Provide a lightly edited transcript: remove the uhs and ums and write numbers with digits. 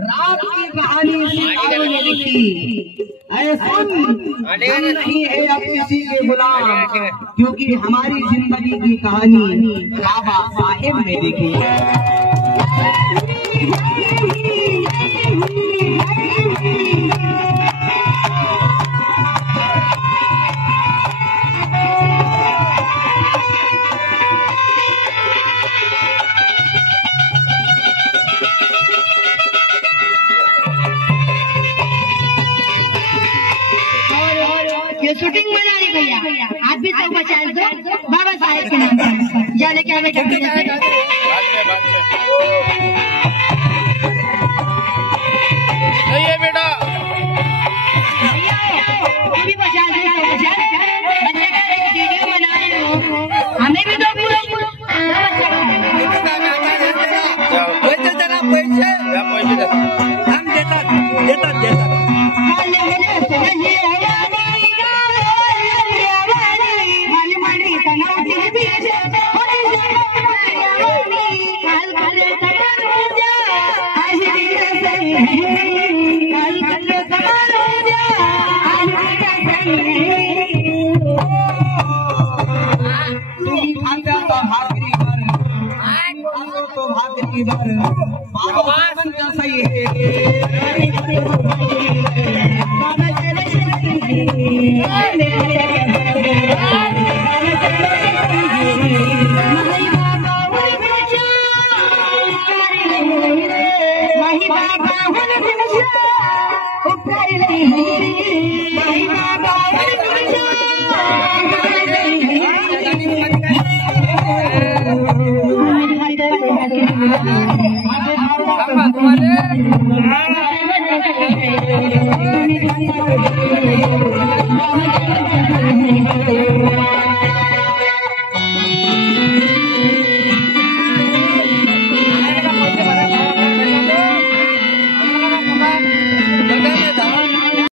रात की कहानी सितारों ने लिखी। सुन, हम नहीं है अब किसी के गुलाम, क्योंकि हमारी जिंदगी की कहानी बाबा साहेब ने लिखी। शूटिंग बना रही भैया, आप भी सब बचा दो बाबा साहेब के नाम पर। जाने क्या बेटा सही है बेटा, ये भी बचा दो, बच्चे का वीडियो बना रहे हो, हमें भी दो पूरा हम देता सही है।